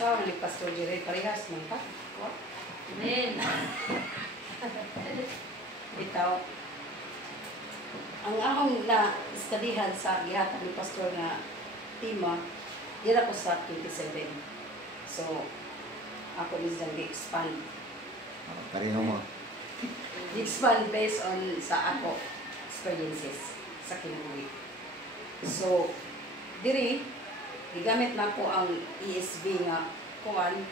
Sa ni Pastor Jerry parehas man pa. Amen. Itaw ang akong na studyhan sa gihatag ni Pastor nga tema dira ko sa 27. So ako is nag-expand. Pareho mo. Expand based on sa ako experiences sa kinabuhi. So diri gigamit na ko ang ESV nga kuan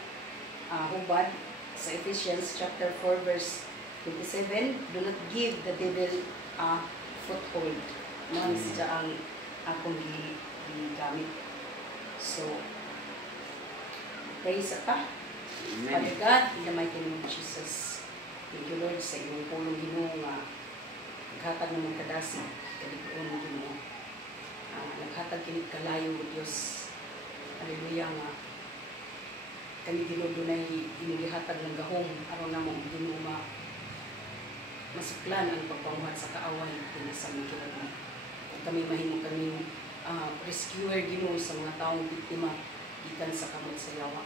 hubad sa Ephesians chapter 4 verse 27. Do not give the devil a foothold. Man siya ang akong gigamit. So praise ka. Father God, in the mighty name of Jesus. Thank you, Lord, sa iyong pulong Ginoo nga naghatag ng mga kadasi, kaliguan ng Ginoo. Naghatag kinit kalayo, Diyos. Hallelujah nga. Kami Ginoo dunay inigihatag ng gahom aron na mong Ginoo masuklan ang pagpamuhat sa kaaway kini sa aming kinabuhi. Kami mahimo kami rescuer Ginoo sa mga taong biktima gikan sa kamot sa yawa.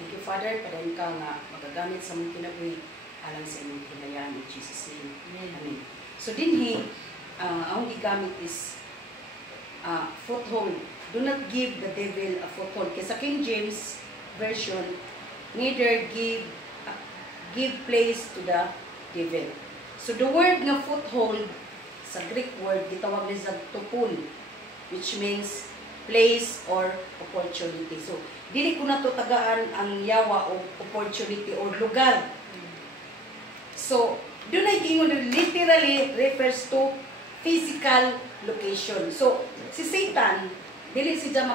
Thank you, Father, padayon ka nga magagamit sa mong kinabuhi alang sa inyong hinayan in Jesus' name. Amen. So dinhi, ang gigamit is foothold. Do not give the devil a foothold. Kaya sa King James Version, neither give place to the devil. So the word nga foothold, sa Greek word, gitawag ni sa tupun, which means place or opportunity. So, dili ko na to tagaan ang yawa o opportunity or lugar. So, doon ay gingon literally refers to physical location. So, si Satan, dili siya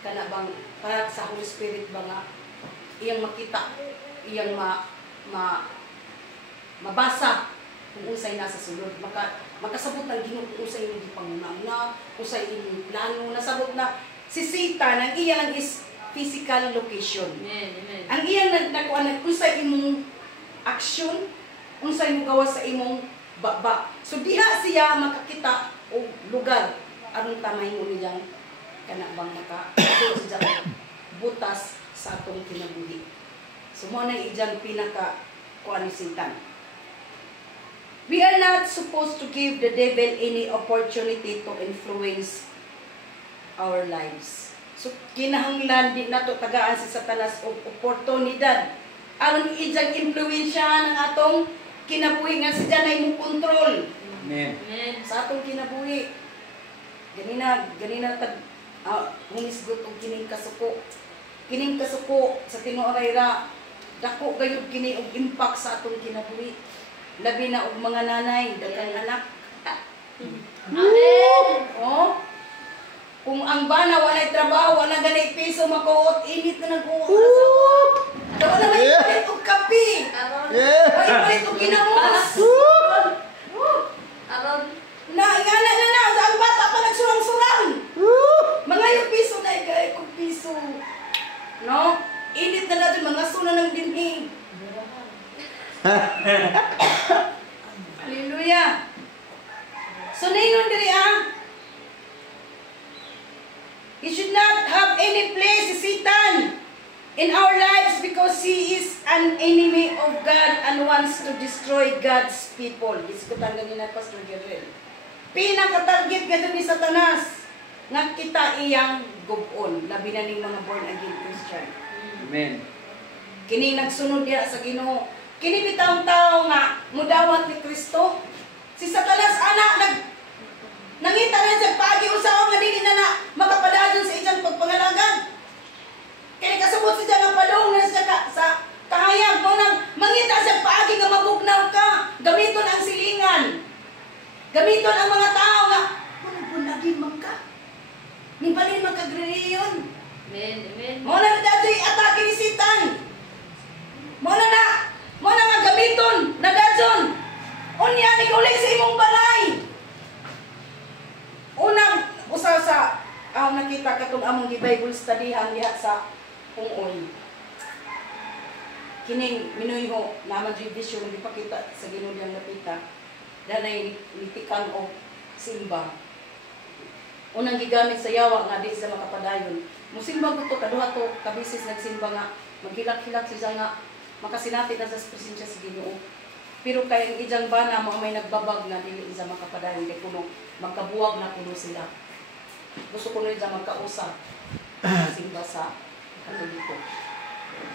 kanabang para sa Holy Spirit ba nga iyang makita, iyang mabasa kung usay nasa sulod. Makasabot ng Ginoo kung usay yung gipanguna, usay yung plano, nasabot na si Satan, ang iyang is physical location. Amen. Amen. Ang iyang nagkuan usay imong action, unsay mo gawa sa imong baba. So diha siya makakita og lugar aron tamay mo niyang kanabang siya butas sa atong kinabuhi. So mo na ijang pinaka kuan ni Satan. We are not supposed to give the devil any opportunity to influence our lives. So, kinahanglan di nato tagaan si Satanas og oportunidad aron ijang impluwensya ng atong kinabuhi nga siya na imong kontrol. Amen. Sa atong kinabuhi. Ganina humisgot og kining kasuko. Kining kasuko sa tinuoray ra dako gayud kini og impact sa atong kinabuhi. Labi na og mga nanay, daghang anak. Amen. Oh. Kung ang bana walay trabaho, wala ganay piso makuot, init na nag-uot. Dawa na may palit og kape. May palit og ginamos. Na, ang bata pa nagsurang-surang. Mga yung piso na igay kong piso. No? Init na natin, mga suna ng dinhing. Hallelujah. So ningon diri he should not have any place, Satan, in our lives because he is an enemy of God and wants to destroy God's people. Diskutan ganina Pastor Gabriel. Pinaka-target gadto ni Satanas nga kita iyang gub-on, labi na ning mga born again Christian. Amen. Kini nagsunod diha sa Ginoo. Kini bitawng tao nga mudawat ni Kristo. Si Satanas nangita na siya pagi usaw nga dili na makapadadon sa iyang pagpangalagan. Kaya kasubot siya nga padong na siya sa kahayag mo nang mangita siya pagi nga mabugnaw ka. Gamiton ang silingan. Gamiton ang mga tao nga bunagin man ka. Nibalin magkagriyon. Amen. Amen. Mo na datoy atake ni Satan. Mo na nga gamiton na dadson. Unya ni kulay sa imong balay. Unang usa sa nakita katong among Bible studyhan diha sa Pungoy. Kining minuyho naman jud vision nga gipakita sa Ginoo diyang napita. Danay nitikang og simba. Unang gigamit sa yawa nga di sa makapadayon Musimba ko to kaduha to kabisis nagsimba nga maghilak-hilak siya nga makasinati na sa presensya sa Ginoo. Pero kay ang ijang bana mo may nagbabag na dili isa makapadayon kay kuno magkabuwag na kuno sila. Gusto ko na siya magkausap simba sa Katoliko.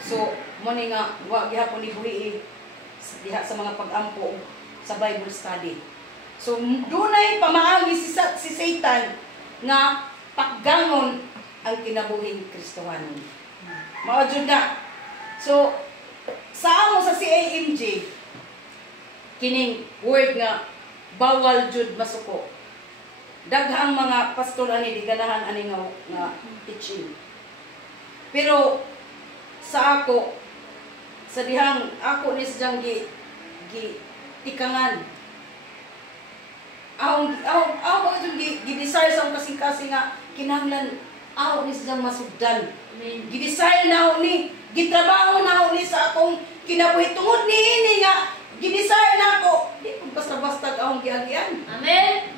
So mo ni nga wa gihapon ni buhi diha sa mga pag-ampo sa Bible study. So dunay pamaagi si Satan nga paggangon ang kinabuhing Kristohanon. Mao jud na. So sa amo sa CAMJ kining word nga bawal jud masuko. Daghang mga pastor ani di ganahan ani nga teaching. Pero sa ako sa dihang ako ni siyang gi tikangan. Aw jud gi-desire sa kasing-kasing nga kinahanglan aw ni siyang masugdan. Gi-desire na ako ni gitrabaho na ako ni sa akong kinabuhi tungod ni ini nga gi-desire na ako. Di ko basta-basta akong giagian. Amen.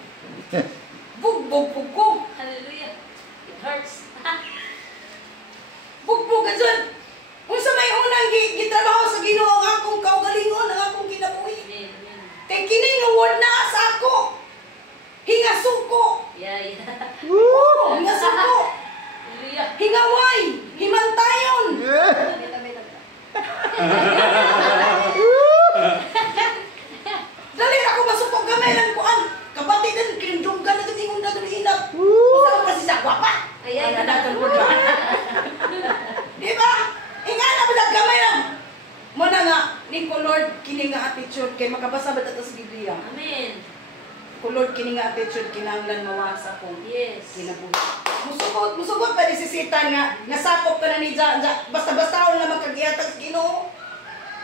Bugbog ko. Hallelujah. It hurts. Bugbog ka dyan. Unsa may unang gitrabaho sa Ginoo ang akong kaugalingon, ang akong kinabuhi. Amen. Amen. Kay kini nga word na sa ako. Hingasuko. Yeah. Oo, hingasuko. Hallelujah. Hingaway, himantayon. Dali ako masupok gamay lang kuan. Kapatid din kinundunggan na tingon na inap. Usa pa si sa gwapa. Ay. Nadaton ko ba? Di ba? Ingana ba gamay lang. Mo na nga ni ko Lord kini nga attitude kay makabasa ba ta sa Biblia. Amen. Ko Lord kini nga attitude kinahanglan mawasa ko. Yes. Kinabuhi. Musugot pa di si Satan nga nasakop ka na ni Diyan. Basta-basta na magkagihatag sa Ginoo.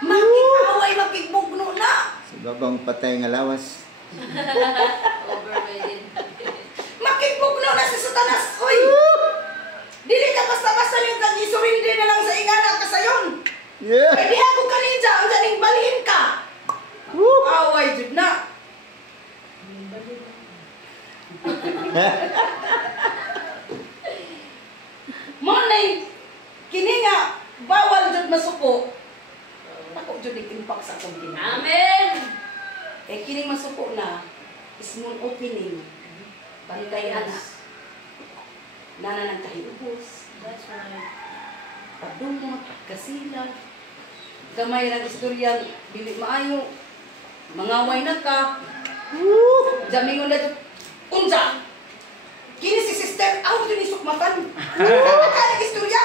Makikaway, makigbugno na. Sa babang patay nga lawas. Overrated. Makigbugno na si Satanas. Uy! Dili ka basta-basta nito. Isurindi na lang sa ingana ka sayon. Yeah. Kaya diha ko ka ninja. Ang janing balhin ka. Away, jud na. Monay, kini nga, bawal jud masuko. Ako jud impact sa akong ginoo. Amen. Eh, kining masuko na, small opening, bantayan na. Nana ng kahilubos, That's right. pagdumot, kasilag, gamay ng istorya, dili maayo, mangaway na ka, jamingon na ito, unja! Kini si sister, ako ito nisukmatan. Nakalig istorya.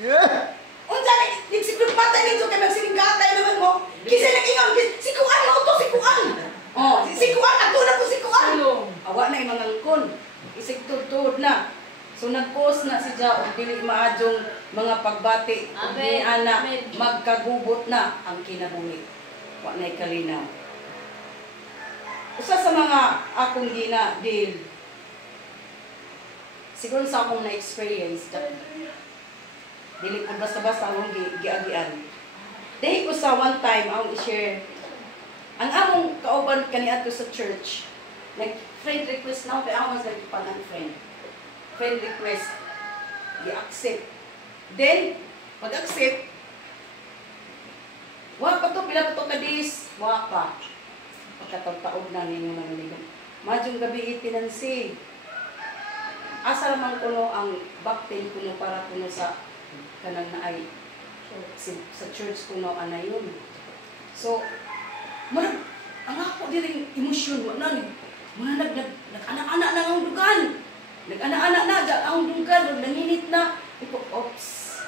Yeah. Unja, nagsiklugmatan nito, kaya magsilingatay naman mo. Kasi nag-ingon, sikuan mo ito, sikuan. Oh, sikuan, ato na po sikuan. Awa na yung mga ngkon. Isigtud-tud na. So nag-post na si Ja, o dili maadjong mga pagbati. Amen. Ni ana, Amen. magkagubot na ang kinabuhi. Wa na'y kalinaw. Usa sa mga akong gina-deal, siguro sa akong na-experience, dili ko basta-basta akong giagian. Dahil ko sa one time, akong i-share, ang among kauban kaniadto sa church, nag-friend request na ako, kaya ako mas nagpanan friend. Friend request, i-accept. Then, pag-accept, wa pa to, pila pa to kadis, wa pa. Pagkataon na ninyo maniligan. Madyong gabi itinansi. Asa naman kuno ang backpain kuno para kuno sa kanang naay sa church kuno ana yun. So, man ang ako diring emosyon wala ni. Mga nag-anak-anak na ang dugan. Nag-anak-anak na ang dugan, nanginit na. Ito, ops.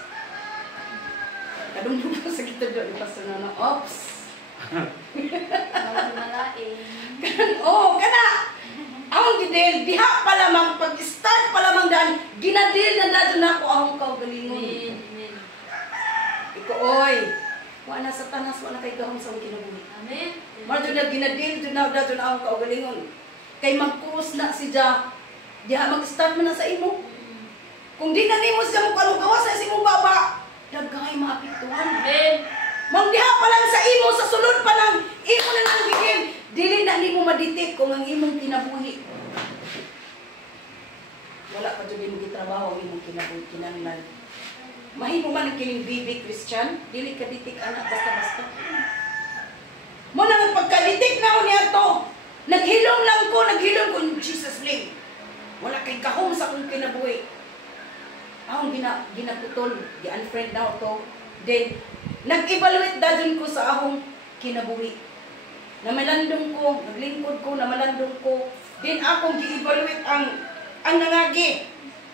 Kadung ko sa kita doon pastor na ops. Malain. Oh, kana. Ang gidel diha pa lamang pag-start pa lamang daan ginadil na dadto na ako ang kaugalingon. Amen. Iko oy. Wa na Satanas wa na kay gahom sa akong kinabuhi. Amen. Marto na ginadil jud na dadto na akong kaugalingon. Kay magkuos na si Ja. Diha mag-start man na sa imo. Kung di na nimo siya mo kanong gawas sa imong baba, daghay maapektuhan. Amen. Mang diha pa lang sa imo sa sulod pa lang imo na nang bigin. Dili na nimo madetect kung ang imong kinabuhi. Wala pa jud mo trabaho ang imong kinahanglan. Mahimo man ang kining bibi Christian, dili ka ditik anak basta-basta. Mo nang pagkalitik na niya to. Naghilom lang ko in Jesus name. Wala kay kahom sa akong kinabuhi. Akong ginaputol, gi-unfriend na to. Then nag-evaluate dadun ko sa akong kinabuhi. Namalandong ko, naglingkod ko, namalandong ko. Then akong gi-evaluate ang nangagi.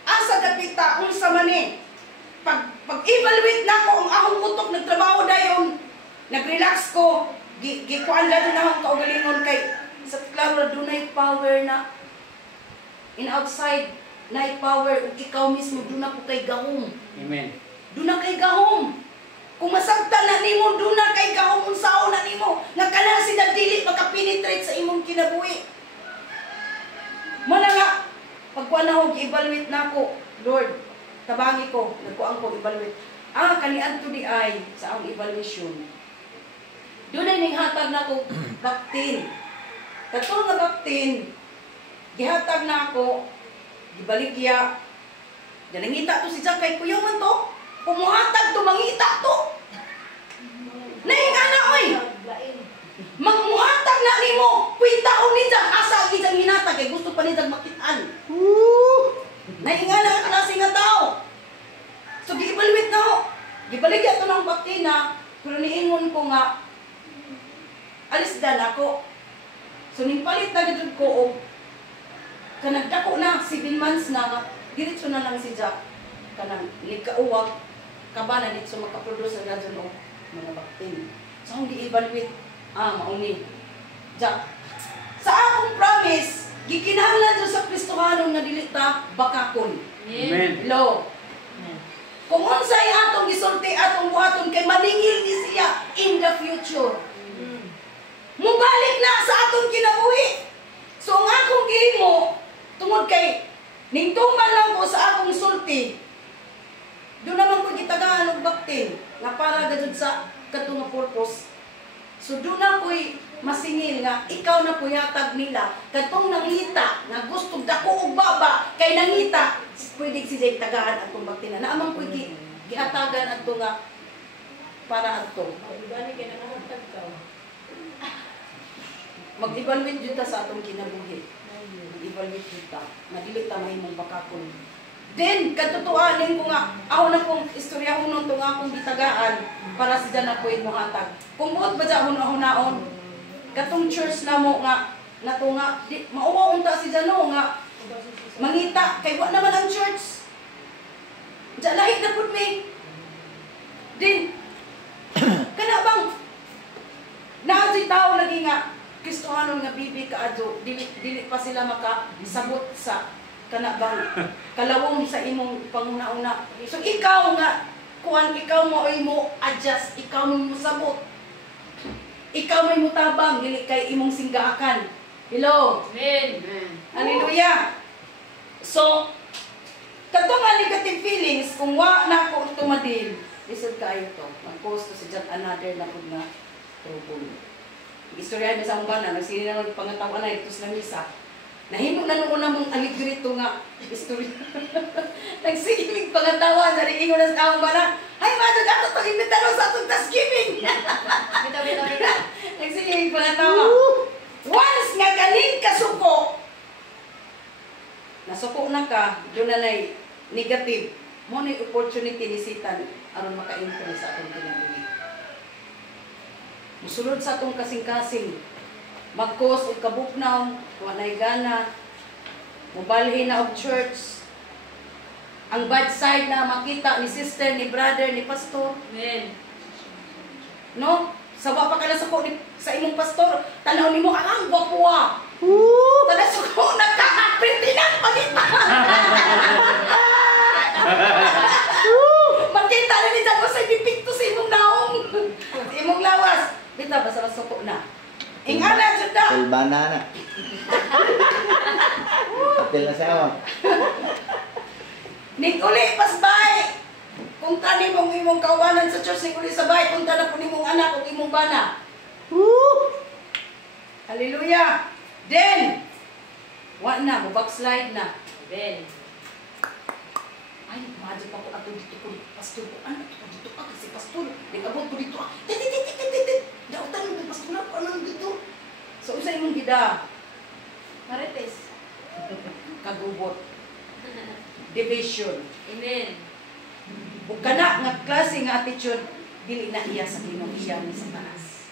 Asa kapita unsa man ni? Pag-evaluate na ko ang akong utok nagtrabaho dayon. Nag-relax ko. Gikuan lang na akong kaugalingon kay sa klaro dunay power na in outside na power ug ikaw mismo duna ko kay gahom. Amen. Duna kay gahom. Kung masabtan na nimo duna kay gahom unsaon na nimo nga kana sila dili makapenetrate sa imong kinabuhi. Mo na nga pagkuan ako gi-evaluate nako, Lord, tabangi ko, nagkuan ko evaluate. Kaniadto di ay sa akong evaluation. Dunay ning hatag nako baktin. Katong nga baktin, gihatag nako, gibaligya. Ganangita to si Jack kay kuya man to. Kumuhatag to mangita to. Naingana oy. Mangmuhatag na nimo. Kwintaon ni Jack asa gidang hinatag kay gusto pa ni Jack makit-an. Naingana ang klase nga tao. So gi-evaluate na ho. Gibaligya to ng baktina, pero niingon ko nga alis dan ako. So nipalit na gid ko og kanagdako na 7 months na diretso na lang si Jack kanang ligkauwag kabana dito makaproduce na dyan og mga baktin. So ang gi-evaluate mauni Jack sa akong promise gikinahanglan jud sa Kristohanon nga dili ta bakakon. Amen. Hello. Kung unsay atong gisulti atong buhaton kay maningil ni siya in the future. Mubalik na sa atong kinabuhi. So ang akong gihimo tungod kay ningtuman lang ko sa akong sulti. Doon naman ko gitagahan og baktin nga para gajud sa katong nga purpose. So doon na ko'y masingil nga ikaw na puyatag nila katong nangita nga gusto dako og baba kay nangita pwede si Jay tagahan atong baktin na amang ko'y gihatagan adto nga para adto. Gani kay nakahatag ka. Mag-evaluate dito sa atong kinabuhi. Mag-evaluate dito. Madili ta mahimong bakakon. Then, katotohanin ko nga, ako na kong istoryahon nun itong akong bitagaan para si Jan na po mo hatag. Kung buot ba dyan hunaon, katong church na mo nga, na to nga, mauwa unta si Jan nga, mangita, kay wa naman ang church. Diyan lahit na po me. Then, kana bang, naadyo'y tao lagi nga, Kristohanon nga bibi kaadyo, dili pa sila makasabot sa kanabang kalawom sa imong panguna-una. So ikaw nga, kuan ikaw mo ay mo adjust, ikaw mo sabot. Ikaw may mutabang, dili kay imong singgaakan. Hello. Amen. Hallelujah. So, katong nga negative feelings, kung wa na ako tumadil, lisod kayo to. Mag-post to si Jack another na kung na trouble. Istorya niya sa akong bana, nagsini na pangatawa na ito sa misa. Nahimo na nung una mong aligrito nga istorya. Nagsigimig pangatawa, nariingo na sa akong bana. Ay, madod ato itong imbitaro sa atong Thanksgiving. Bita. Nagsigimig pangatawa. Once nga kaning kasuko, nasuko na ka, doon na negative. Mo na opportunity ni Satan aron maka-influence sa atong kinabuhi. Musulod sa atong kasing-kasing, mag-cause og kabuknaw, wanay gana, mubalhin na og church, ang bad side na makita ni sister, ni brother, ni pastor. Amen. No? Sawa pa ka na sa imong pastor, tanaw nimo ang gwapo ah. Tanaw suko nagka-pertinang pagita. Makita na ni Jago sa dipikto sa imong naong. Sa imong lawas. Bita basta suko na. Ingana jud da. Kulbana na. Kapil na siya ako. Uli pasbay. Kung tani mong imong kawanan sa church, uli sabay. Kung tani po nimong anak o imong bana. Hallelujah. Then, wa na, backslide na. Amen. Imagine ako ato dito ko pastor ko anak ko dito kasi pastor nagabot ko dito. Tit. Dautan mo pastor na anong dito. So usa imong gida. Marites. Kagubot. Division. Amen. Ug kana nga klase nga attitude dili na iya sa kinuhiya ni Satanas.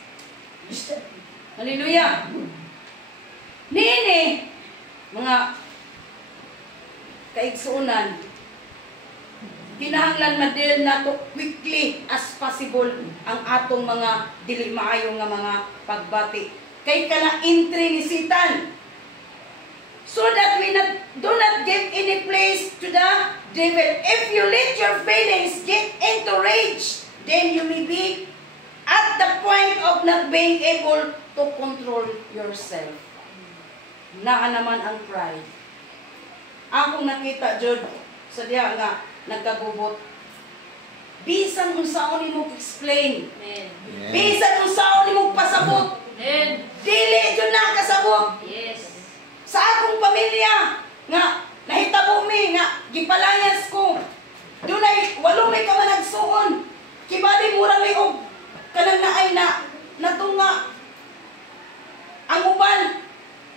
Hallelujah. Nini mga kaigsuonan kinahanglan madil nato quickly as possible ang atong mga dili maayo nga mga pagbati kay kana entry ni Satan so that we do not give any place to the devil. If you let your feelings get into rage, then you may be at the point of not being able to control yourself. Naa naman ang pride. Akong nakita jud sa diha nga nagkagubot. Bisan unsaon nimo explain. Amen. Bisan unsaon nimo pasabot. Amen. Dili jud na kasabot. Yes. Sa akong pamilya nga nahitabo mi nga gipalayas ko. Dunay walo may ka man nagsuon. Kibali mura mi og kanang naay na natunga ang uban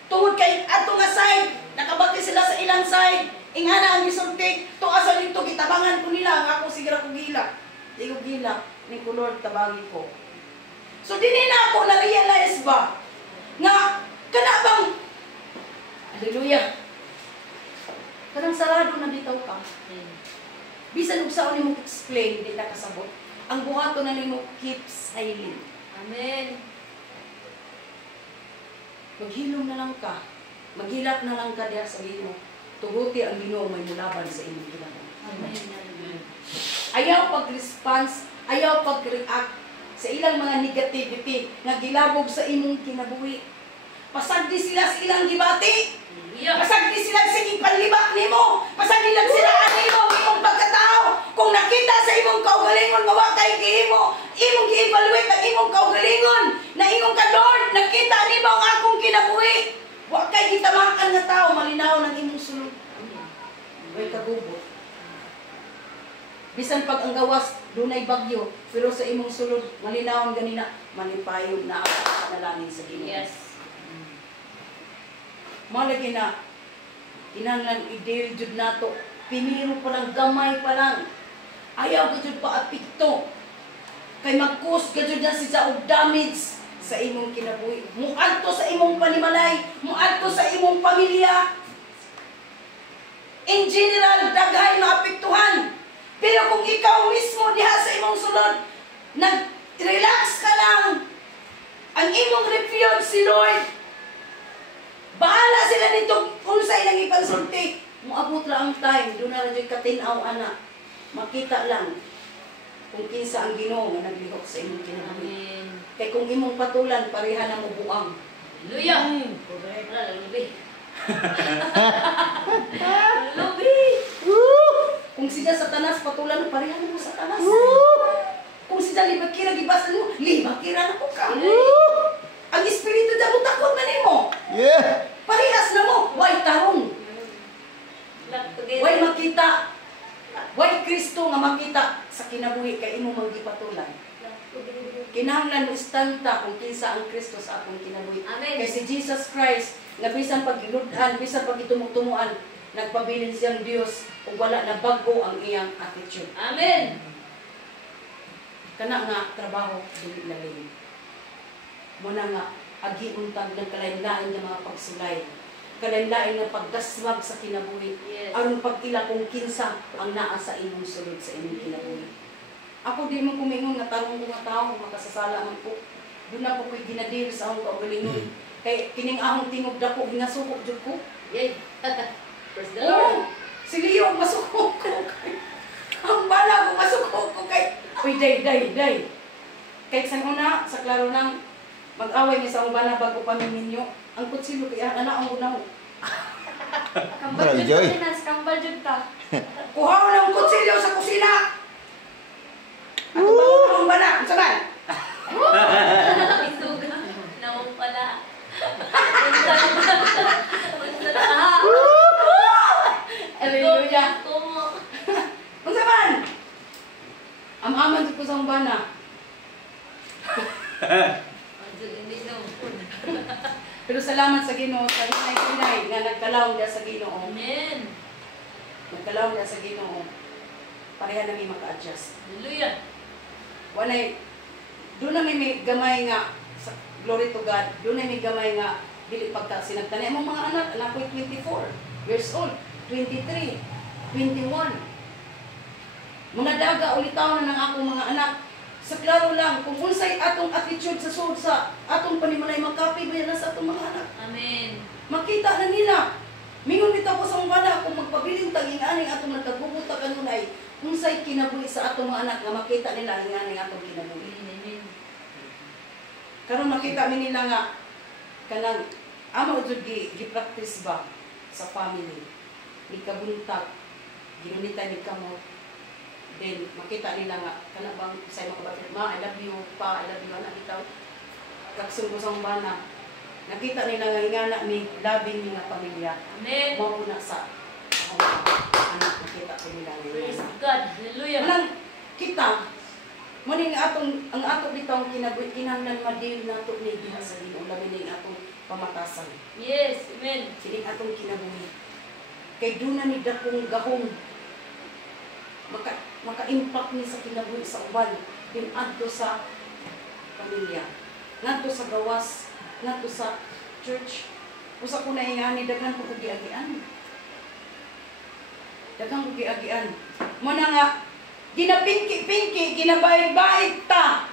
tungod kay ato nga side nakabati sila sa ilang side ingana ang gisulti to asa dito gitabangan ko nila nga ako sige ra ko gila di ko gila ni ko Lord tabangi ko so dinhi na ako na realize ba nga kana bang hallelujah kanang sarado na bitaw ka bisan ug saon nimo explain di na kasabot ang buhaton na nimo keep silent. Amen. Maghilom na lang ka. Maghilak na lang ka diha sa Ginoo. Tuguti ang Ginoo may mulaban sa imong kinabuhi. Amen. Ayaw pag-response, ayaw pag-react sa ilang mga negativity nga gilabog sa imong kinabuhi. Pasagdi sila sa ilang gibati. Pasagdi sila sa inyong panlibak nimo. Pasagdi lang sila animo imong pagkatao. Kung nakita sa imong kaugalingon nga wa kay gihimo, imong gi-evaluate ang imong kaugalingon na imong ka Lord, nakita nimo ang akong kinabuhi. Wa kay gitamakan nga tao malinaw ng imong sulod. Way kagubot. Bisan pag ang gawas dunay bagyo, pero sa imong sulod malinawon ganina manipayog na ang panalangin sa Ginoo. Yes. Malagi na, kinanglan i-deal jud nato. Piniro pa lang, gamay pa lang. Ayaw ka jud pa apikto. Kay mag-cause ka jud na siya og damage sa imong kinabuhi. Muadto sa imong panimalay, muadto sa imong pamilya. In general, daghay maapektuhan. Pero kung ikaw mismo diha sa imong sulod, nag-relax ka lang, ang imong refuge si Lord, bahala sila nito kung sa ilang ipagsulti. Muabot ra ang time, doon na rin katinaw, anak. Makita lang kung kinsa ang Ginoo nga naglihok sa imong kinabuhi. Amen. Kay kung imong patulan, pareha na mo buang. Hallelujah. Lubi. Lubi. Kung siya Satanas, patulan mo, pareha na mo Satanas. Kung siya libakira, gibasan mo, libakira na ko ka. Ang espiritu dyan mo, takot na nimo. Yeah. Parehas na mo, way tarong. Way makita. Way Kristo nga makita sa kinabuhi kay imo magipatulan. Kinahanglan mo istanta kung kinsa ang Kristo sa akong kinabuhi. Amen. Kay si Jesus Christ, nga bisan pagiludhan, bisan pagitumuktumuan, nagpabilin siyang Dios ug wala na bago ang iyang attitude. Amen. Kana nga trabaho dili lalim. Muna nga agi untag ng kalain-lain nga mga pagsulay. Kalain-lain nga pagdaswag sa kinabuhi. Yes. Aron pagtila kung kinsa ang naa sa imong sulod sa imong kinabuhi. Ako di man kumingon nga tarong ko nga tao, makasasala man ko. Doon na po ko'y ginadir sa akong kaugalingon. Kay kining ahong tingog dako, ginasukok jud ko. Yay. Praise the Lord. Si Leo, masukok ko. Ang bala ko, masukok ko kay... Uy, day. Kay sa una, sa klaro nang mag-away niya sa akong bala bago pamiminyo. Ang kutsilo kaya anak ang una mo. Kambal jud Joy. ka, Nas. Kambal jud ka. Kuha ko ng kutsilyo sa kusina. Ako ba ang akong bala? Ang saban? Isuga. Nawang pala. Unsa na ka? Hallelujah. Tumo. Ang sa umbana. Hindi na. Pero salamat sa Ginoo sa hinay-hinay nga nagkalaw niya sa Ginoo. Amen. Nagkalaw niya sa Ginoo. Pareha nami maka-adjust. Hallelujah. Walay doon na may gamay nga sa glory to God. Doon na may gamay nga dili pagka sinagtanay mo mga anak ko'y 24 years old, 23, 21. Mga daga ulitaw na ng akong mga anak. Sa klaro lang, kung unsay atong attitude sa sud sa atong panimalay magkapi ba na sa atong mga anak. Amen. Makita na nila. Mingon bitaw ko sa mga bana kung magpabiling taging aning atong nagkagubuta kanunay, unsay kinabuhi sa atong mga anak nga makita nila ang aning atong kinabuhi. Amen. Karon makita mi nila nga kanang amo jud gi-practice ba sa family. Ni kabuntag ginunita ni kamot. Then makita nila nga kana bang say makabatid ma I love you pa I love you ana bitaw kagsunggo sa umbana. Nakita nila nga ingana ni labing ni nga pamilya. Amen. Mao na sa anak nakita ko nila Praise nga. God. Hallelujah. Walang kita mo ning atong ang ato bitaw kinabuhi kinahanglan madil nato ni diha sa Ginoo labi ning atong pamatasan. Yes. Amen. Kining atong kinabuhi. Kay duna ni dakong gahom maka-impact ni sa kinabuhi sa uban din adto sa pamilya ngadto sa gawas ngadto sa church usa ko na ingani daghan ko giagian mo na nga ginapinki-pinki ginabayad-bayad ta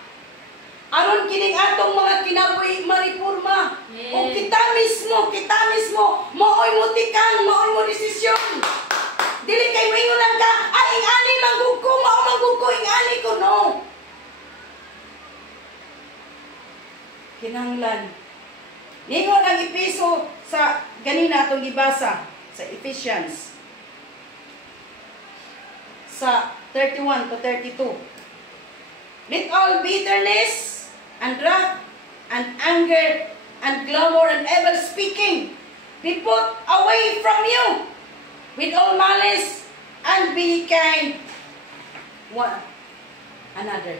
aron kining atong mga kinabuhi maripurma o kita mismo maoy mo tikang maoy mo desisyon. Dili kay moingon ka, ay ingani manggugko, mao manggugko ingani ko no. Kinahanglan. Ningon ang episo sa ganina atong gibasa sa Ephesians sa 31 to 32. Let all bitterness and wrath and anger and clamor and evil speaking be put away from you. With all malice, and be kind one another.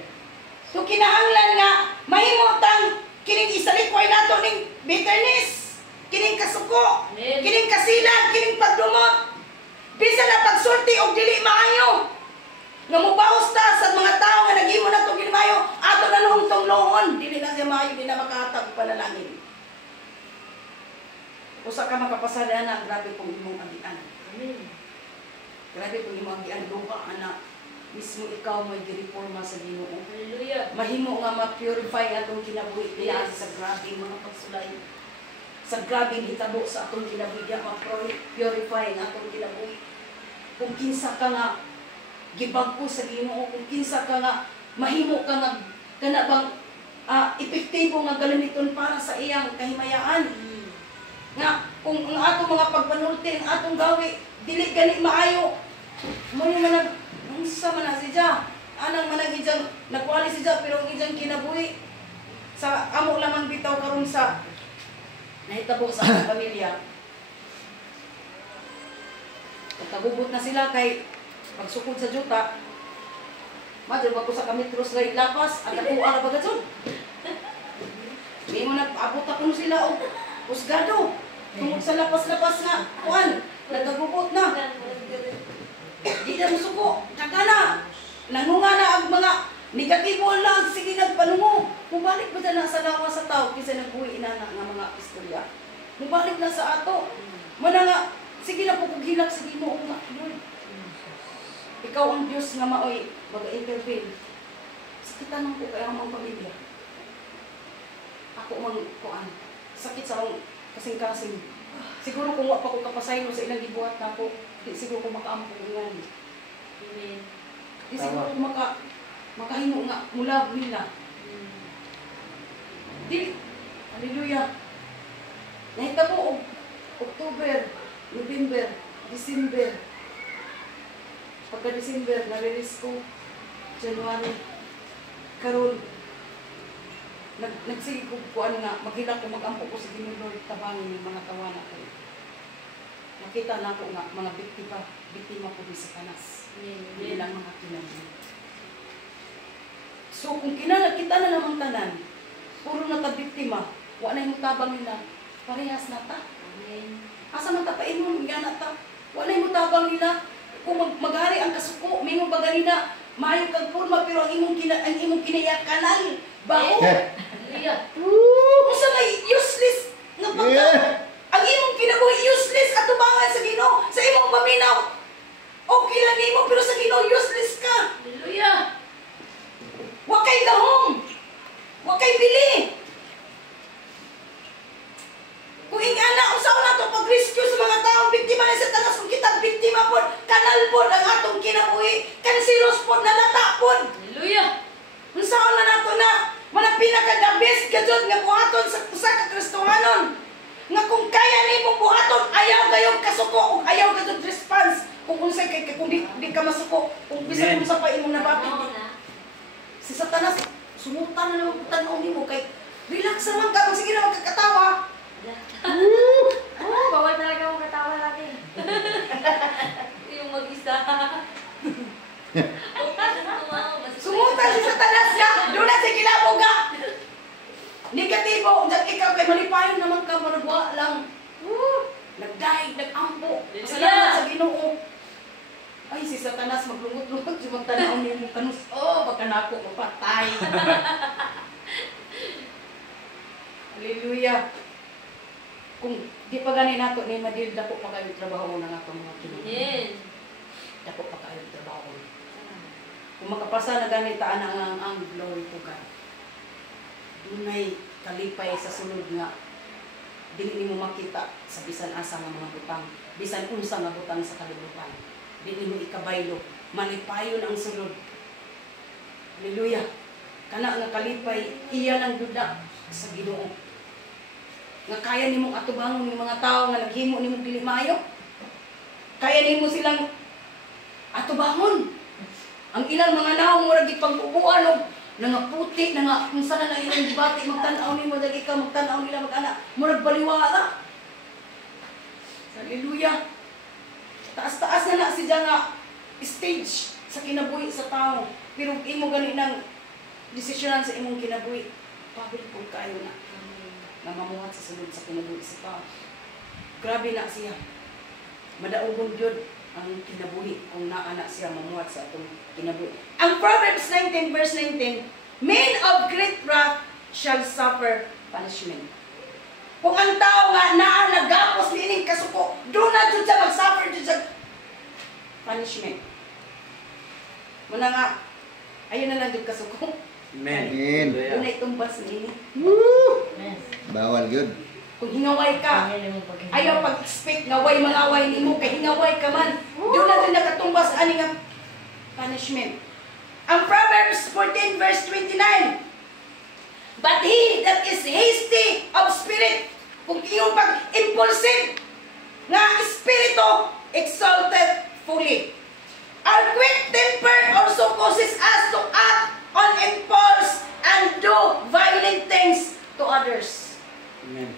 So kinahanglan nga mahimutang kining isalikway nato ning bitterness, kining kasuko, kining kasilag, kining pagdumot. Bisan na pagsulti og dili maayo. Nga mobaos ta sa mga tao nga naghimo nato ginimayo, ato na nuhong lohon, dili na siya maayo, di na makahatag panalangin. Usa ka makapasada na, grabe kong imong agian. Amen. Grabe kung imong agian duha ana mismo ikaw may gireforma sa Ginoo. Hallelujah. Mahimo nga ma-purify atong kinabuhi diha sa grabing mga pagsulay. Sa grabing hitabo sa atong kinabuhi diha ma-purify ang atong kinabuhi. Kung kinsa ka nga gibagko sa Ginoo, kung kinsa ka nga mahimo ka nga kana bang epektibo nga galamiton para sa iyang kahimayaan. Nga kung ang atong mga pagpanulti, ang atong gawi dili gani maayo mo ni manag unsa man na siya anang manag ijang nagwali siya pero ang ijang kinabuhi sa amo lamang bitaw karon sa nahitabo sa atong pamilya pagkagugot na sila kay pagsukod sa juta madyo ba ko sa kamitros ngay lapas at ako ara bagatson may mo nag-abot ako sila og usgado tungod sa lapas-lapas nga kuan nagagubot na di na musuko tsaka na nangunga na ang mga negatibo lang sige nagpanungo mubalik ba na sa lawa sa tao kaysa nag-uwi na nga mga istorya mubalik na sa ato mana nga sige na po kung hilak sa Ginoo nga Lord ikaw ang Diyos nga maoy mag-intervene sakit tanong ko kaya ang pamilya ako mang kuan sakit sa akong kasing-kasing. Siguro kung wala pa ko kapasayno sa ilang gibuhat na ako, di siguro kung makaampo ko nga. Amen. Di siguro kung makahimo nga mula nila. Di, hallelujah. Nahita mo October, November, December. Pagka-December, nare-release ko. January. Karon, nagsige ko ano nga, maghilak ko magampo ko sa Ginoo Lord tabangin yung mga tawana ko. Nakita na ko nga mga biktima ko sa kanas. Hindi lang mga kinabuhi. So kung kita na namang tanan, puro na ta biktima, wa na imong tabang nila, parehas na ta. Amen. Asa man ta paingon nga na ta, wa na imong tabang nila. Kung maghari ang kasuko, mingon ba ganina, maayo kag porma pero ang imong kinaiyak kanal, baho. Hallelujah. Usa may useless nga pagka. Yeah. Ang imong kinabuhi useless atubangan sa Ginoo, sa imong paminaw. Okay lang nimo pero sa Ginoo useless ka. Hallelujah. Wa kay gahom. Wa kay bili. Kung ingana usaw nato pag-rescue sa mga taong biktima ni Satanas, kung kita biktima pod, kanal pod ang atong kinabuhi, kansiros pod nalata pod. Hallelujah. Unsaon na nato na wala pinaka the best gadjud nga buhaton sa usa ka Kristohanon. Nga kung kaya nimong buhaton, ayaw gayong kasuko ug ayaw gayong response. Kung unsay kay kung di ka masuko, kung bisan unsa pa imong nabapit. Oo na. Si Satanas sumutan na naman tan-aw nimo kay relax naman ka, sige na magkakatawa. Oh, bawal talaga akong katawa lagi. Yung mag-isa. Sumutan si Satanas ka, doon na si kilabog ka. Negatibo, ikaw kay malipayon naman ka, managwa lang. Nagdahig, nagampo. Pasalamat sa Ginoo. Ay, si Satanas maglungot-lungot yung magtanaw niya mong kanus. Oh, baka na ako mapatay. Hallelujah. Kung di pa ganin nato ni Madil, dako pa kayo trabaho na nga mga Ginoo. Amen. Dako pa kayo trabaho. Kung makapasa na ganit taan ang glory to God. Dunay kalipay sa sunod nga dili nimo makita sa bisan asa nga mga butang, bisan unsa nga butang sa kalibutan. Dili mo ikabaylo, malipayon ang sulod. Hallelujah. Kana nga kalipay iya lang duda sa Ginoo. Nga kaya nimong atubangon ng mga tao nga naghimo nimong dili maayo. Kaya nimo silang atubangon. Ang ilang mga naong murag gipagbubuan og nga puti nga unsa na ilang gibati magtan-aw nimo dali ka magtan-aw nila mag-ana murag baliwala. Hallelujah. Taas-taas na siya nga stage sa kinabuhi sa tao. Pero imo gani nang desisyonan sa imong kinabuhi. Pabalik po kayo na. Na mamuhat sa sunod sa kinabuhi sa tao. Grabe na siya. Madaugong yun ang kinabuhi kung naana siya mamuhat sa atong kinabuhi. Ang Proverbs 19 verse 19, men of great wrath shall suffer punishment. Kung ang tao nga naa nagapos niining kasuko, doon na dyan siya mag-suffer dyan siya punishment. Muna nga, ayun na lang dyan kasuko. Amen. Amen. Doon na itumbas niini. Amen. Bawal yun. Kung hingaway ka, ayaw pag-expect nga way mangaway nimo kay hingaway ka man. Doon na dyan nakatumbas ani nga punishment. Ang Proverbs 14 verse 29, but he that is hasty of spirit, kung iyong pag-impulsive nga espiritu, exalted fully. Our quick temper also causes us to act on impulse and do violent things to others. Amen.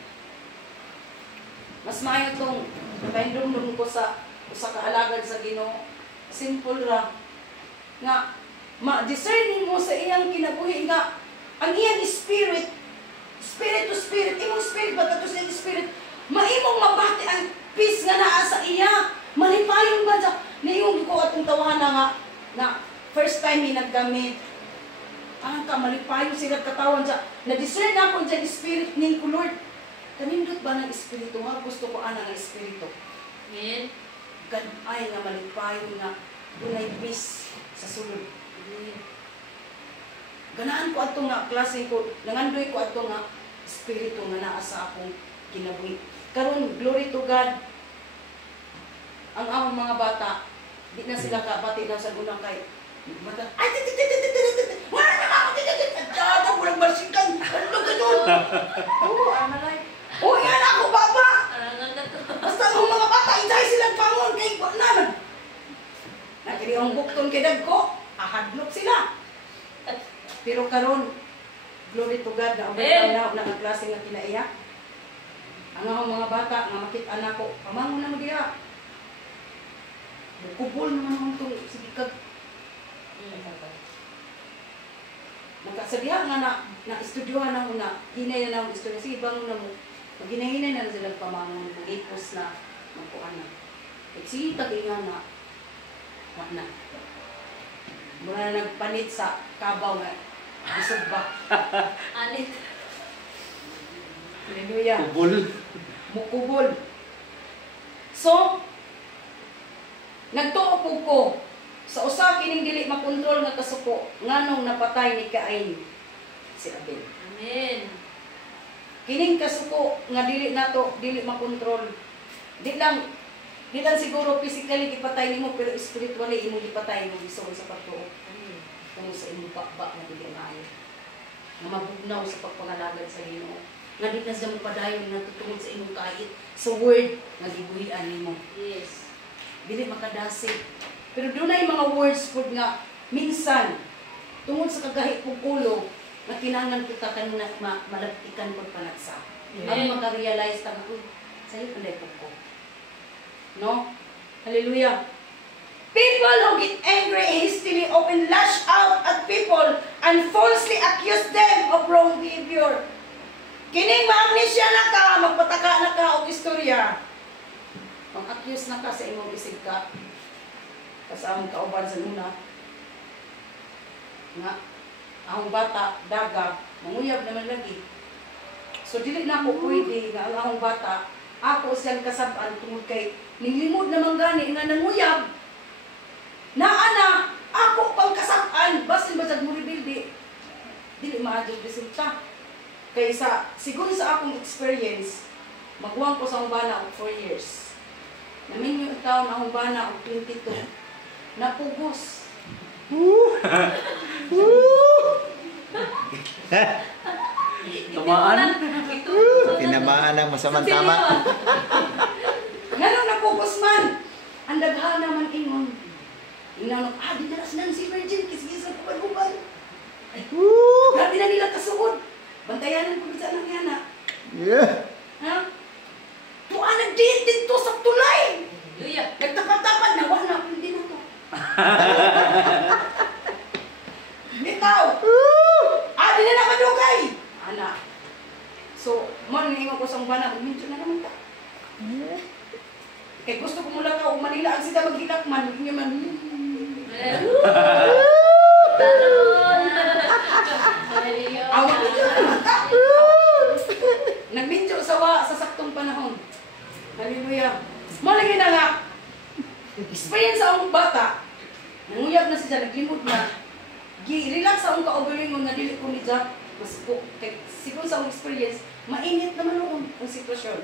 Mas maayo itong nakaindumdum ko sa kaalagad sa Ginoo. Simple ra. Nga, ma-discerning mo sa iyang kinabuhi nga, ang iyang spirit to spirit, imong spirit ba ito sa iyang spirit, maimong mabati ang peace nga naa sa iya. Malipayon ba dyan? Niyong ko atong tawana nga first time ni naggamit. Ang ka, malipayon sila katawan dyan. Na-discern ako dyan spirit ni ko, Lord. Kanindot ba ng espiritu nga? Gusto ko ana ng espiritu. Amen. Ganay nga malipayon nga dunay peace sa sulod. Ganaan ko ato nga klase ko, nangandoy ko ato nga espiritu nga naa sa akong kinabuhi. Karon glory to God. Ang among mga bata, di na sila kabati na sa gunang kay mata. Ay wala na ako dada walang basikan. Ano ka doon? Oo, amalay. Oo, yan ako baba. Arangan na to. Basta ang mga bata, iday silang pangon kay naman. Nakili ang bukton kay dagko, ahadlok sila. Pero karon, glory to God, na abay na ang klase nga kinaiya. Ang akong mga bata, nga makita na ko, pamangon na mag-iya. Bukubol naman akong itong sige kag. Nagkasabihan nga na estudyohan na mo na, hinay na ng istorya. Sige, bangon na mo. Maghinay-hinay na silang pamangon, mag-ipos na, magkuhan na. At sige, tag-inga na, na. Muna na nagpanit sa kabaw nga, isog ba? Anit. Hallelujah. Kubol. Mukubol. So, nagtuo po ko sa usa kining dili makontrol nga kasuko nganong napatay ni Cain si Abel. Amen. Kining kasuko nga dili makontrol. Di lang siguro physically gipatay nimo pero spiritually imo gipatay mo isong sa pagtuo. Amen. Kung sa imong bakbak nga dili maayo. Nga mabugnaw sa pagpangalagad sa Ginoo. Nga di na siya mo padayon nga tutungod sa imong kahit sa word nga gibuhian nimo. Yes. Dili makadasig. Pero dunay mga words pud nga minsan tungod sa kagahi kong ulo na kinahanglan kita kanina malagtikan pud panagsa. Amen. Ang maka-realize ta nga sayo panday pud ko. No? Hallelujah. People who get angry hastily often lash out at people and falsely accuse them of wrong behavior. Kining ma-amnesia na ka, magpataka na ka og istorya. Mag-accuse na ka sa imong isig ka. Kasama kauban sa luna. Nga, ang bata, daga, manguyab naman lagi. So, dili na ako pwede nga ang akong bata, ako siyang kasabaan tungod kay ninglimod naman gani nga nanguyab. Naana, ako pang kasabaan, basin ba sa muribildi? Dili maadjong resulta. Kaysa, siguro sa akong experience, magwang ko sa akong bana og 4 years. Namin yung taon akong bana og 22. Napugos. Tamaan. Tinamaan ng masamang tama. Ganun napugos man. Ang daghan naman ingon. Ingon, di na nas si Virgin, kis-kisan ko ban-uban. Grabe na nila kasuod. Bantayanan ko sa nang yana. Yeah. Ha? Tuwa nag-date dito sa tulay. Hallelujah. Nagtapat-tapat na, wala, hindi na to. Ikaw! Di na namadugay! Anak. So, man, hingo ko sa bana, medyo na naman ka. Kaya gusto ko mula ka, kung Manila ang sila maghilak man, hindi man. Awag medyo na naman ka. Nagmedyo sa saktong panahon. Hallelujah. Malagay na nga, experience sa akong bata, nanguyab na siya, naglimod na, relax sa akong kaugalingon na dili ko ni Jack, mas siguro sa akong experience, mainit naman noon ang sitwasyon.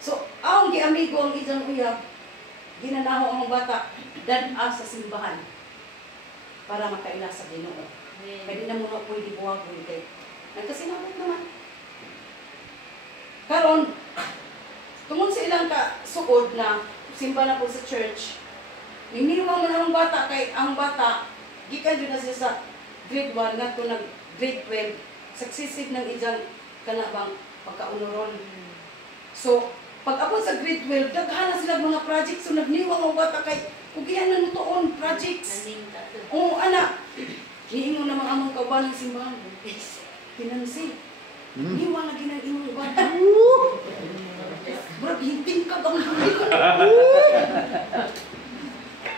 So, akong giamigo ang isang uyab, ginanaho ang bata, dad-a sa simbahan para makaila sa Ginoo. Pwede na muna pwede buwag-buwag kay nagkasinabot naman. Karon, tungod sa ilang suod na simba na po sa church, niniwang mo na ang bata kay ang bata, gikan dyan na siya sa grade 1 nga to nag grade 12, successive ng ijang kanabang pagkaunoron. So, pag ako sa grade 12, daghan na sila mga projects, so nagniwang ang bata kay kugihan na nutoon projects. Oo, anak, niingon naman among kauban ng simbahan. Pinansi. Niwang na ginang imong bata. Brad, hinting ka bang huli.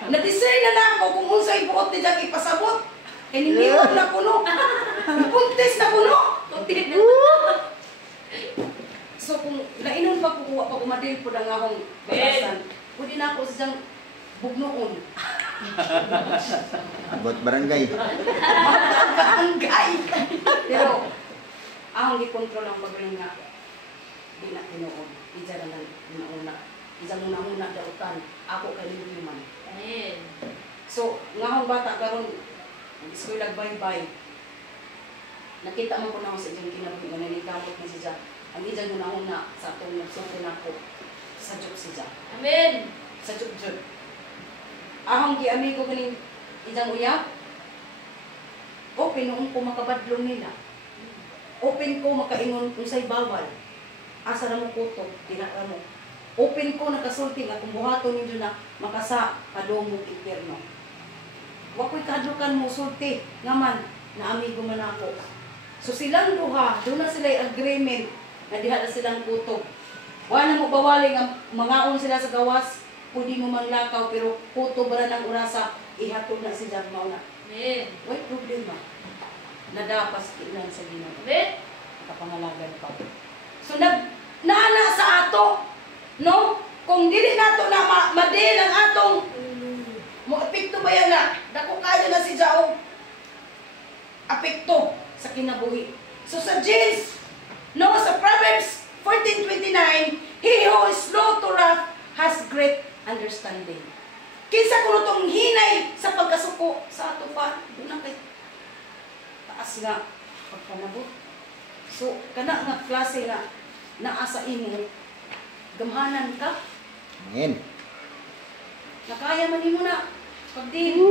Na-discern na ako kung unsay buot ni Jack ipasabot. Kaya niniwag na puno. Napuntis na puno. So kung nainon pa kukuha pa kumadil po na nga akong batasan, pwede na ako siyang bugnoon. Abot barangay. Barangay. Pero, akong gikontrol ang pagbilang nga, di na tinoon. Ija na lang, una-una. Ija muna-una dautan. Ako kay Liliman. Amen. So, nga akong bata karon school nagbay-bay. Nakita mo ko na ako sa iyang kinabuhi nga nanigamot ni si Jack. Ang ija una-una sa atong nagsuko na ako sa Diyos si Jack. Amen. Sa Diyos. Ahong giamigo ganing ijang uyab. Open noong ko makabadlong nila. Open ko makaingon kung sa'y bawal. Asa na mo kuto, tinaka mo. Open ko nakasulti nga kung buhaton ninyo na makasa padong mo impyerno. Wako'y kadlukan mo sulti. Ngaman, na amigo man ako. So silang duha, doon na sila agreement na diha na silang kutob. Wala na mo bawali nga mangaon sila sa gawas, pwede mo manglakaw pero kutob ra ng orasa, ihatod na si Jack Mauna. Amen. Why problema? Nadapas kinan sa Ginoo. Amen. Kapangalagan pa. So naana sa ato, no? Kung dili nato na madil ang atong mo epekto ba yan na dako kayo na si Jaog apekto sa kinabuhi. So sa James, no, sa Proverbs 14:29, he who is slow to wrath has great understanding. Kinsa kuno tong hinay sa pagkasuko sa ato pa, doon kay taas nga pagpanabot. So kana nga klase nga naa sa imo gamhanan ka. Amen. Nakaya man nimo na pagdin.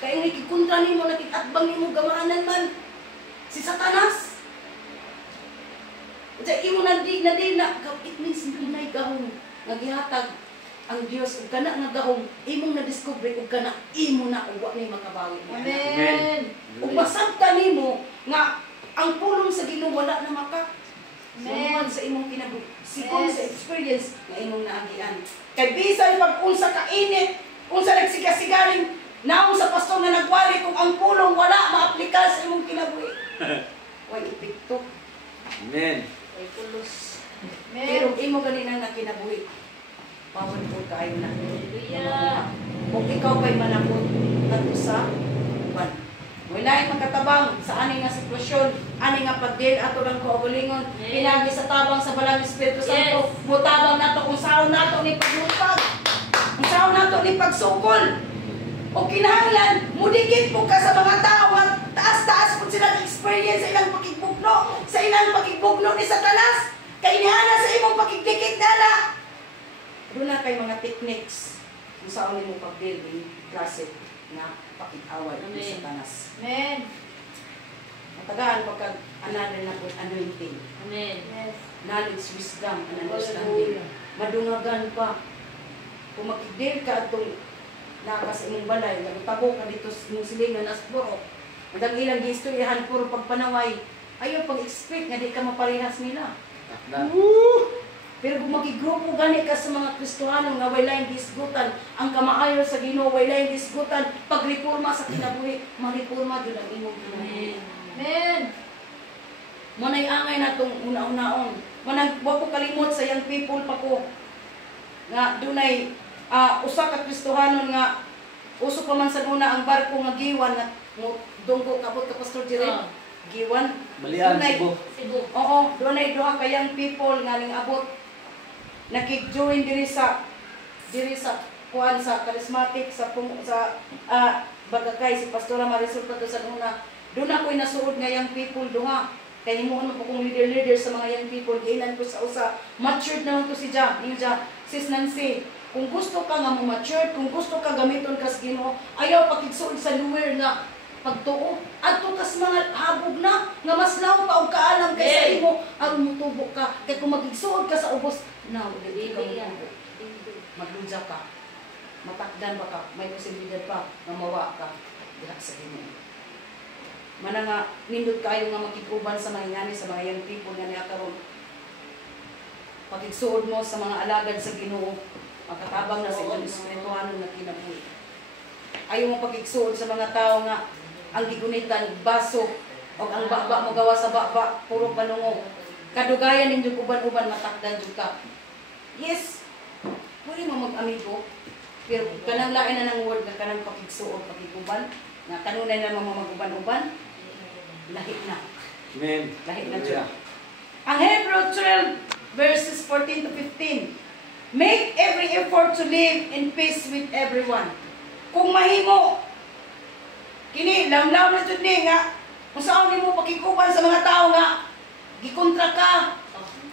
Kaya nakikontra nimo, nakikatbang nimo gamahanan man si Satanas. Sa imo nandig na din na it means dunay gahong nagihatag ang Dios ug kana nga gahong imong na-discover ug kana imo na ug wa ni makabawi. Amen. Ug masabtan nimo nga ang pulong sa Ginoo wala na maka. Amen. Sa imong kinabuhi, sikon sa experience nga imong naagian. Kay bisan pag unsa ka init, unsa nagsigasigaling naong sa pastor na nagwali kung ang pulong wala maaplikal sa imong kinabuhi. Way epekto. Amen. Ay pulos. Pero imo ganinang nakinabuhi. Powerful kaayo na. Hallelujah. Kung ikaw pa'y manabot kadto sa uban. Walay makatabang sa ani nga sitwasyon, ani nga pagdil ato ng kaugalingon, pinagi sa tabang sa balang Espiritu Santo, mutabang nato kung saan nato ni paglupag, kung saan nato ni pagsukol. O kinahanglan, mudikit po ka sa mga tao at taas-taas po sila experience sa ilang pakigbugno ni Satanas. Kay inihana sa imong pakigdikit nala. Doon na kay mga techniques kung saan mo pag-building klase na pakig-away ni Satanas. Amen. Matagaan pagka another na po anointing. Amen. Yes. Knowledge, wisdom, and understanding. Madungagan pa. Kung makigdil ka itong naka sa imong balay, nagtabo ka dito sa imong silingan as puro. Ang ilang gistoryahan, puro pagpanaway. Ayaw pag-expect nga di ka maparehas nila. Pero kung magigrupo gani ka sa mga Kristohano nga walay gisgutan, ang kamaayo sa Ginoo walay gisgutan, pagreforma sa kinabuhi, mareforma jud ang imong kinabuhi. Amen. Manay angay natong una-unaon. Manang wa ko kalimot sa young people pa ko. Nga dunay usa ka Kristohanon nga uso pa man sa una ang barko nga giwan nga dunggo kabot ka Pastor Jerry. Giwan. Balian, Dunay- Cebu. Oo, dunay duha ka young people nga ning abot nakig-join diri sa kuan sa charismatic sa Bagakay si Pastora Marisol Pato sa una. Doon ako'y nasuod nga young people duha. Kay himuon po kong leader sa mga young people. Giilan ko sa usa. Matured naman to si Ja. Sis Nancy, kung gusto ka nga mo matured, kung gusto ka gamiton ka sa Ginoo, ayaw pakigsuod sa luwer nga pagtuo. Adto kas mga habog na nga mas law pa og kaalam kay sa imo aron mutubo ka. Kay kung magigsuod ka sa ubos, now dili ka mutubo. Maglunja ka. Matakdan ba ka? May posibilidad pa nga mawa ka diha sa Ginoo. Mana nga nindot kayo nga makiguban sa mga ingani sa mga young people nga niya karon. Pagigsuod mo sa mga alagad sa Ginoo, makatabang na sa inyong espirituhanon nga kinabuhi. Ayaw mo pagigsuod sa mga tao nga ang gigunitan baso o ang baba mo gawa sa baba puro panungo. Kadugayan ninyo uban-uban matakdan jud ka. Yes. Pwede mo mag-amigo. Pero kanang lain na ng word nga kanang pakigsuod pakiguban nga kanunay na mga mag-uban-uban lahi na. Amen. Lahi na jud. Ang Hebrew 12 verses 14 to 15. Make every effort to live in peace with everyone. Kung mahimo kini lamlaw na jud ni nga kung saan nimo pakikuban sa mga tao nga gikontra ka,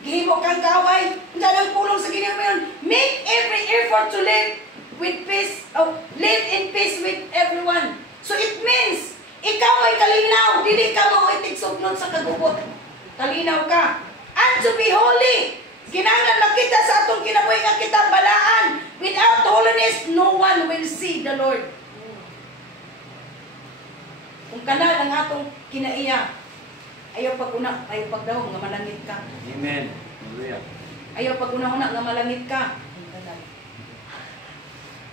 gihimo kang kaway, unsa nang pulong sa Ginoo. Make every effort to live with peace, live in peace with everyone. So it means ikaw ay kalinaw, dili ka mauitig sugnon sa kagubot. Kalinaw ka. And to be holy. Kinahanglan makita sa atong kinabuhi nga kita balaan. Without holiness, no one will see the Lord. Kung kana ang atong kinaiya, ayaw pag-una, ayaw pagdahom nga malangit ka. Amen. Hallelujah. Ayaw pag-una-una nga malangit ka.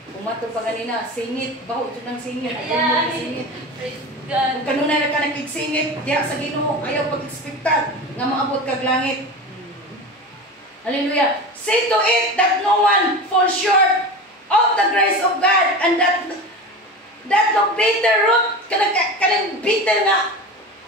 Kung mato pa ganina, singit, baho ito ng singit. Ayan. Singit. Praise God. Kung kanunay na ka nakigsingit, diya sa Ginoo, ayaw pag-expectat nga maabot kag langit. Hallelujah. See to it that no one falls short of the grace of God and that no bitter root, kanang bitter nga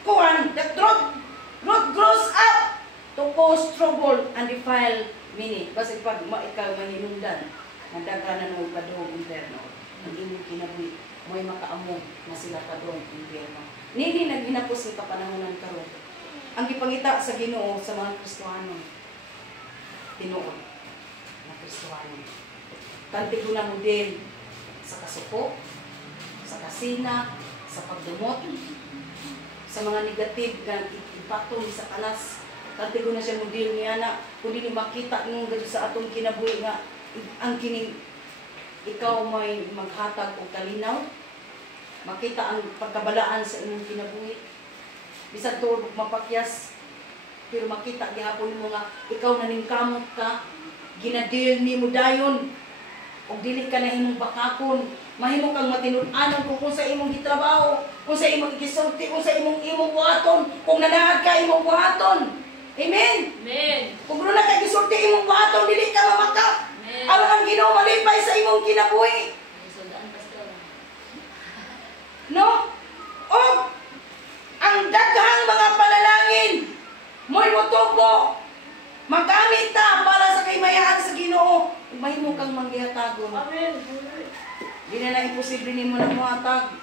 kuhan, that root grows up to cause trouble and defile many. Kasi pag ikaw mahinungdan, nagdaganan mo padong impyerno. Ang imong kinabuhi, mo'y makaamong na sila padong impyerno. Nini naghinapos sa kapanahonan karon. Ang gipangita sa Ginoo sa mga Kristiyano, tinuod na Kristiyano. Kantig na mo din sa kasuko, sa kasina, sa pagdumot, sa mga negative na impacto ni Satanas. Kantig na siya mo din niya na kung di makita nung gadyo sa atong kinabuhi nga ang kining ikaw may maghatag o kalinaw, makita ang pagkabalaan sa imong kinabuhi. Bisan to mapakyas, pero makita gihapon mo nga ikaw naningkamot ka, ginadil ni mo dayon, o dili ka na imong bakakon, mahimo kang matinud-anon kung sa imong gitrabaho, kung sa imong gisulti, kung sa imong buhaton, kung nanaad ka imong buhaton. Amen. Amen. Kung na ka gisulti imong buhaton, dili ka mamakak. Ang Ginoo malipay sa imong kinabuhi. Soldaan pastor. No? O ang daghang mga panalangin mo'y motubo. Magamit ta para sa kaymayahan sa Ginoo. Mahimo kang manggihatagon. Amen. Di na imposible nimo na muhatag.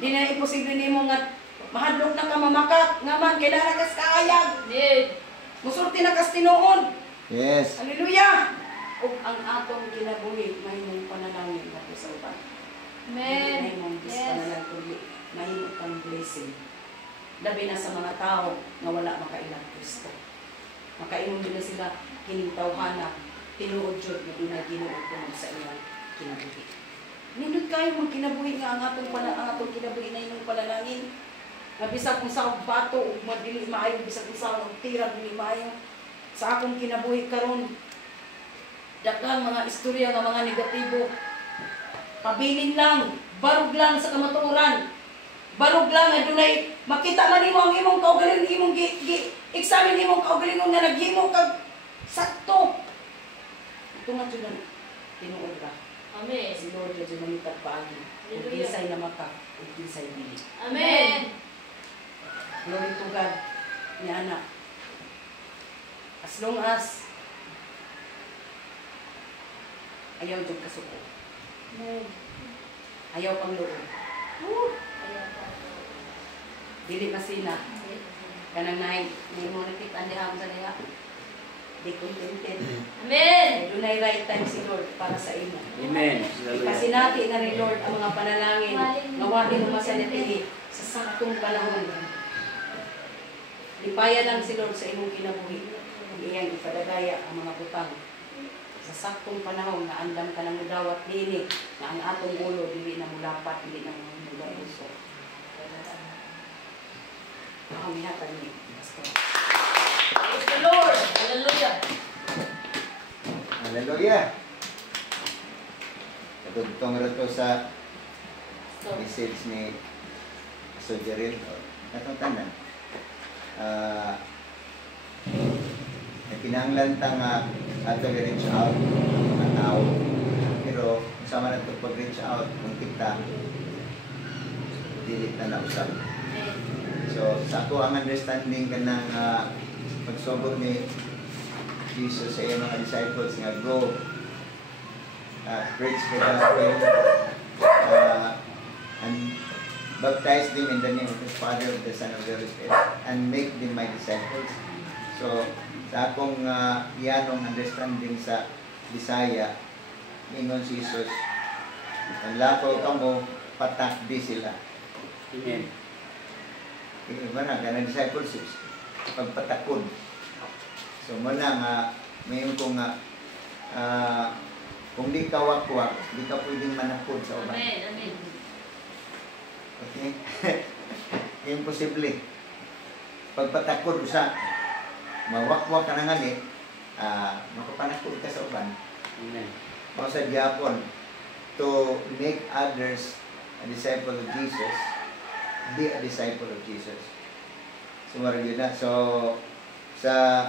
Di na imposible nimo nga mahadlok na ka mamakak nga man kailangan ka sa kaayag. Amen. Musulti na kas tinuod. Yes. Hallelujah! O ang atong kinabuhi, mahimong panalangin nato sa uban. Amen. Mahimong Yes. panalangin, mahimong kang blessing. Labi na sa mga tao na wala makailang Kristo. Makaimong din na sila kinintawhana, tinuod jud na ginaginuod ko sa ilang kinabuhi. Nindot kayo mong kinabuhi nga ang atong kinabuhi na imong panalangin. Mabisa kung sa bato, o madili maayo, bisa kung sa tirang dili maayo. Sa akong kinabuhi karon, daghang mga istorya nga mga negatibo. Pabilin lang, barog lang sa kamatuoran. Barog lang nga dunay makita man nimo ang imong kaugalingon, imong examine imong kaugalingon nga naghimo kag sakto. Ito nga jud tinuod ra. Amen. Si Lord jud manitag paagi. Ug Hallelujah. kisay na maka, ug kisay dili. Amen. Glory to God. Ni anak. As long as ayaw jud kasuko. Amen. Ayaw pang loob. Ayan pa. Dili masina. Kanang nay mo nakita diha sa diha. Di contented. Amen. Dunay right time si Lord para sa imo. Amen. Hallelujah. Ikasinati na ni Lord ang mga panalangin nga wali mo masalitihi sa saktong panahon. Lipayan lang si Lord sa imong kinabuhi. Iyang ipadagaya ang mga butang. Sa saktong panahon na andam ka ng mudawat nini na ang atong ulo dili na mulapat, dili na mula puso. Ang mihatan ni Pastor. Praise the Lord. Hallelujah. Hallelujah. Katugtong rato sa So, message ni Sojeril. Atong tanan. Pinanglan ta nga ato reach out mga tao. Pero sama na ito pag-reach out kung kita dili na nausap. amen. So sa ako ang understanding ka ng pagsubok ni Jesus sa iyong mga disciples nga go preach the gospel and baptize them in the name of the Father, of the Son, of the Holy Spirit, and make them my disciples. So, sa akong iyanong understanding sa Bisaya, ingon si Jesus, ang lakaw ka mo, patakdi sila. Amen. Iba na, ganang discipleship, pagpatakod. So, muna nga, ngayon ko nga, kung di ka wakwak, di ka pwedeng manakod sa uban. Amen. Amen. Okay? imposible. Pagpatakod usa, mawakwak ka na nga ni, makapanakod ka sa uban. Amen. Mao sa gyapon, to make others a disciple of Jesus, be a disciple of Jesus. Sumarag yun na. So, sa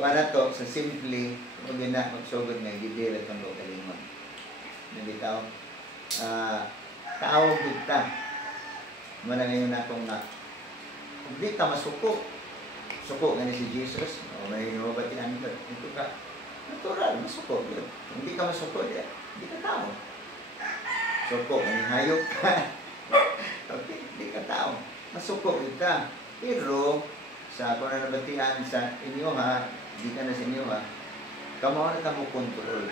para to, sa simply, huwag yun na magsugod nga, gidil at ang kalingon. Nabitaw, kaawag kita. Muna ngayon akong nga, kung di ka masuko, suko nga ni si Jesus, o may nababatihan ka, ito ka, natural, masuko. Kung di ka masuko, di ka tao. Suko, nga ni hayop ka. Okay, di ka tao. Masuko kita. Pero, sa kung na nabatihan sa inyo ha, di ka na sa inyo ha, kamo na kamo kontrol.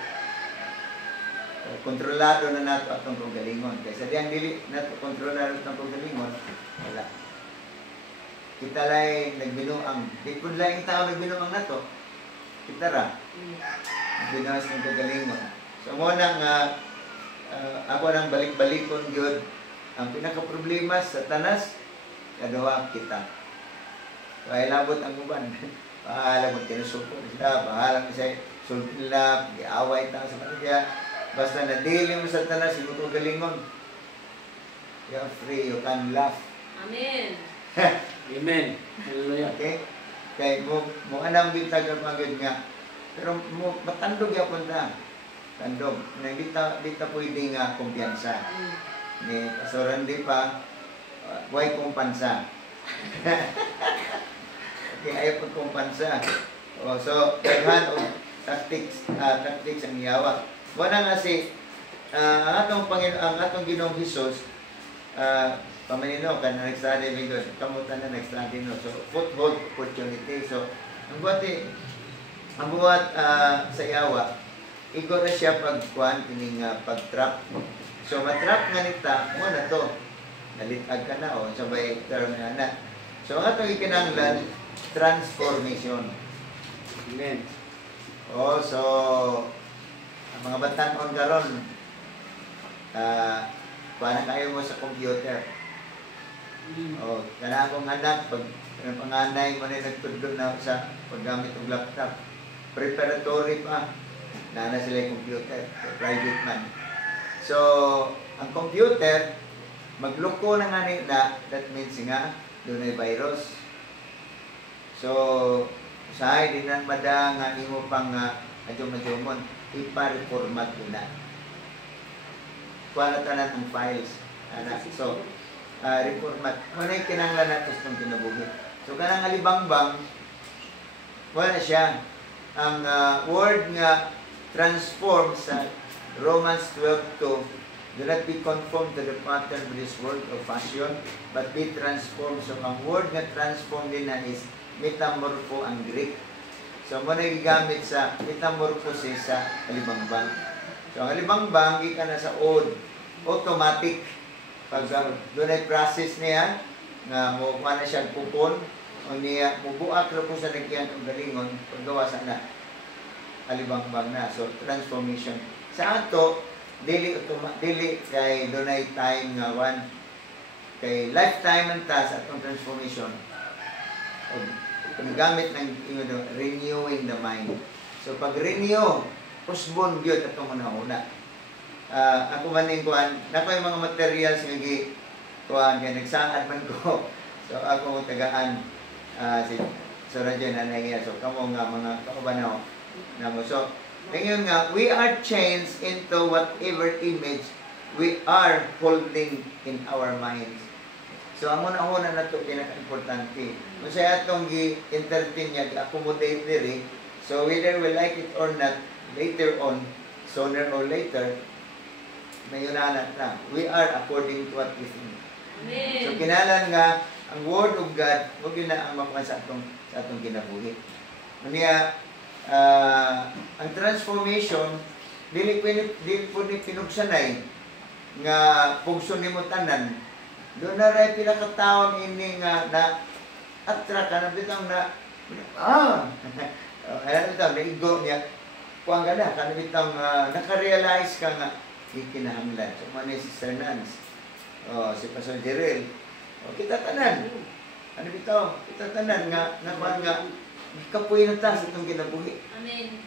Kontrolado na nato atong kagalingon. Kaysa diyang dili nato kontrolado atong kagalingon, wala. Kita lang nagbinuang. Di kung lang tao nagbinuang nato, kita ra. Nagbinuang sa kagalingon. So, muna nga, ako nang balik-balikon yun, ang pinaka-problema sa tanas, kadawa kita. Kaya labot ang uban. Bahala mo tinusupon sila, bahala mo siya sulpin nila, giaway ta sa kanila. Basta nadili mo sa tanas, siguro kong galingon. You're free, you can laugh. Amen. Amen. Hallelujah. Okay? Kaya mo anang bitag ang magod nga. Pero mo matandog yapon ta. Tandog. Di ta pwede nga kumpiyansa. Ni Pastor di pa, why kumpansa? Okay, ayaw pagkumpansa. So, daghan o tactics ang iyawa. Wala nga si ang atong Ginoong Hesus, pamanino ka na nag-study mi doon, kamutan na nag-study no. So, foothold opportunity. So, ang buhat sa iyawa, igo na siya pagkuhan, kining pag-trap. So, matrap nga nita, mo na to. Nalitag ka na, o sabay term na. So, ang atong ikinanglan, transformation. Amen. So, ang mga batanon karon, paano kayo mo sa computer? Kana akong anak, pag panganay mo na nagtudlod na sa paggamit ng laptop, preparatory pa, na sila yung computer, private man. So, ang computer, magloko na nga na, that means nga, doon ay virus. So, usahay din ang mada nga imo pang adyo-madyomon, ipa-reformat mo na. Kuha na tanan ang files. So, reformat. Muna yung kinanglan natin itong kinabuhi. So, kanang alibangbang, wala siya. Ang word nga transform sa Romans 12:2, do not be conformed to the pattern of this world of fashion, but be transformed. So, ang word nga transform din na is metamorpho ang Greek. So, muna gigamit sa metamorphosis sa alibangbang. So, ang alibangbang, ika na sa old, automatic. Pag doon ay process niya, nga mo na siya kupon, o niya, mubuak na po sa nagyan ng galingon, paggawa sa na, alibangbang na. So, transformation. Sa ato, dili kay doon ay time nga one, kay lifetime ang task atong transformation. Paggamit ng renewing the mind. So pag renew, usbon gyud atong una-una. Ako man ning kuan, nako yung mga materials nga kuan kay nagsaad man ko. So ako tagaan si Sorajan na niya. So kamo nga mga kaubanaw namo. So ngayon nga, we are changed into whatever image we are holding in our minds. So, ang una-una na ito, pinaka-importante. Kung siya itong i-entertain niya, i-accommodate diri, so whether we like it or not, later on, sooner or later, may unahan na. We are according to what we think. Amen. So, kinalan nga, ang Word of God, huwag yun na ang makuha sa atong kinabuhi. Kanya, ang transformation, dili po ni pinugsanay, nga pugso ni mo tanan, doon na rin pinakataon ini nga na attract ka na bitang na alam ito, naigo niya kuwang ka na, ka na bitang nakarealize ka nga ikinahanglan. So, man si Sir Nance, si Pastor Jerel, O kita tanan. Ano bitaw? Kita tanan nga nakuha nga kapuy na ta sa itong kinabuhi. Amen.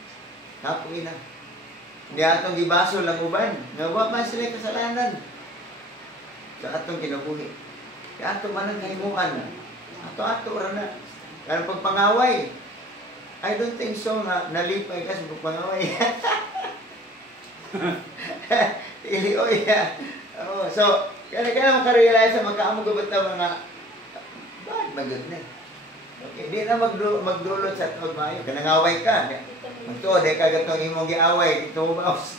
Kapuy na. Hindi atong gibaso lang uban. Nga wa man sila kasalanan. Sa atong kinabuhi. Kaya ato man ang kahimuan. Ato ra na. Kaya pagpangaway. I don't think so nga nalipay ka sa pagpangaway. Ilioy. Oh, so, kaya makarealize sa magkaamog ba mga bad magod na. Okay, di na magdulot sa tawag maayo. Kanangaway ka. Magtuod, ka gatong imong giaway. Ito mo baos.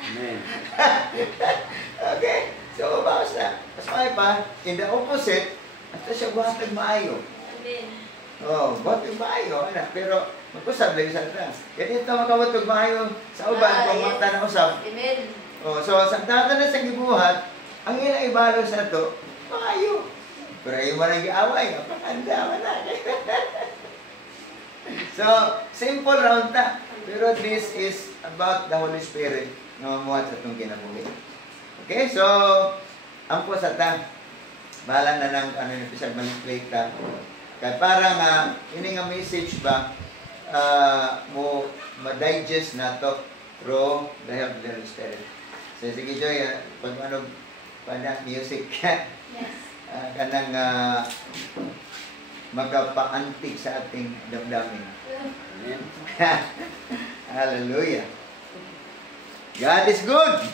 Amen. Okay, so baos na. Mas may pa, in the opposite, ito siya buhatag maayo. Amen. Oh, buhatag maayo. Pero, magkusab lang sa ita. Kaya dito makawatag maayo sa uban kung mata na usab. Amen. Oh, so, sa tata na sa gibuhat, ang ilang ibalo sa ito, maayo. Pero yung marang giaway, kapakanda man na. So, simple round ta. Pero this is about the Holy Spirit na mamuhat sa itong kinabuhi. Okay, so, ang po sa ta, bahala na ng ano yung pisag manipulate ta. Kaya parang, yun nga message ba, mo ma-digest na to through the help of the Holy Spirit. So, sige Joy, pag ano, music ka. Yes. Kanang magpaantig sa ating damdamin. Amen. Hallelujah. God is good.